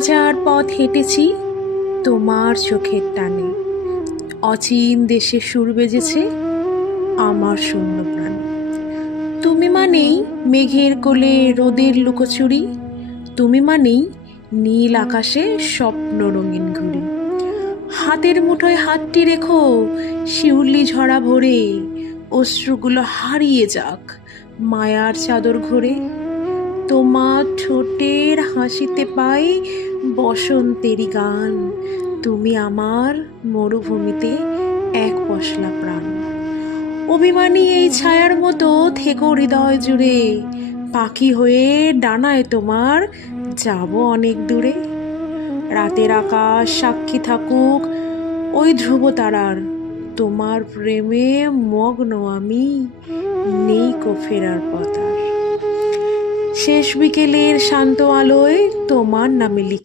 হাজার পথ হেঁটেছি তোমার চোখের টানে, অচিন দেশে সুর বেজেছে আমার শূন্য প্রাণে। তুমি মানেই মেঘের কোলে রোদের লুকোচুরি, তুমি মানেই নীল আকাশে স্বপ্ন রঙিন ঘুড়ি। হাতের মুঠোয় হাতটি রেখো শিউলি ঝরা ভরে, অশ্রুগুলো হারিয়ে যাক মায়ার চাদর ঘরে। তোমার ঠোঁটের হাসিতে পাই বসন্তেরই গান, তুমি আমার মরুভূমিতে এক পশলা প্রাণ। অভিমানী এই ছায়ার মতো থেকো হৃদয় জুড়ে, পাখি হয়ে ডানায় তোমার যাব অনেক দূরে। রাতের আকাশ সাক্ষী থাকুক ওই ধ্রুব তারার, তোমার প্রেমে মগ্ন আমি, নেই কো ফেরার পথ আর। শেষ বিকেলের শান্ত আলোয় তোমার নামে লিখি